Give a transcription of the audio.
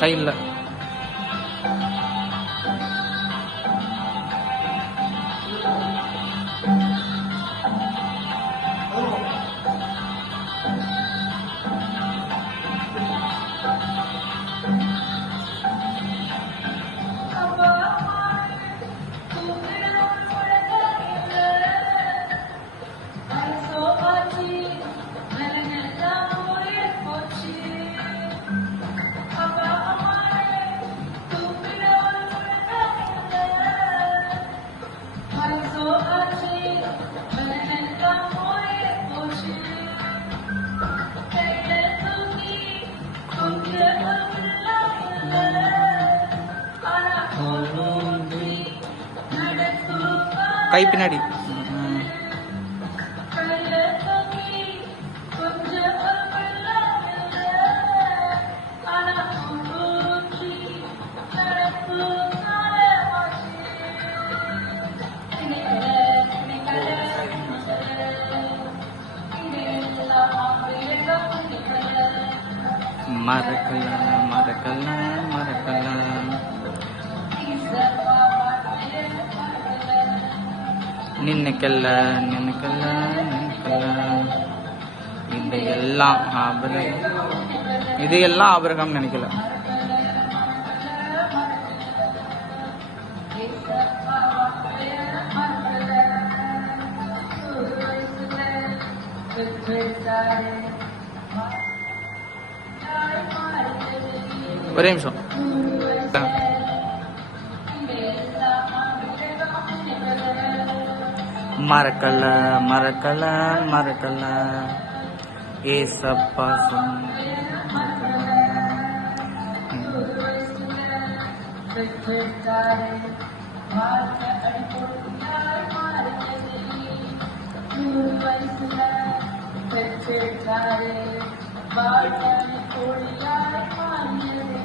சைடில். கை பின்னாடி ம். மறக்கல மறக்கல நின்னுக்கல்ல நின்னுக்கல்ல நின்னுக்கல்ல. இது எல்லாம் ஆபரகம் இது எல்லாம் ஆபரகம் நினைக்கல. ஒரே நிமிஷம். மறக்கல மறக்கல மறக்கல. ஏசப்பா பெற்றே தாரே வாழ்க்கை கோழியாய் மாறியதே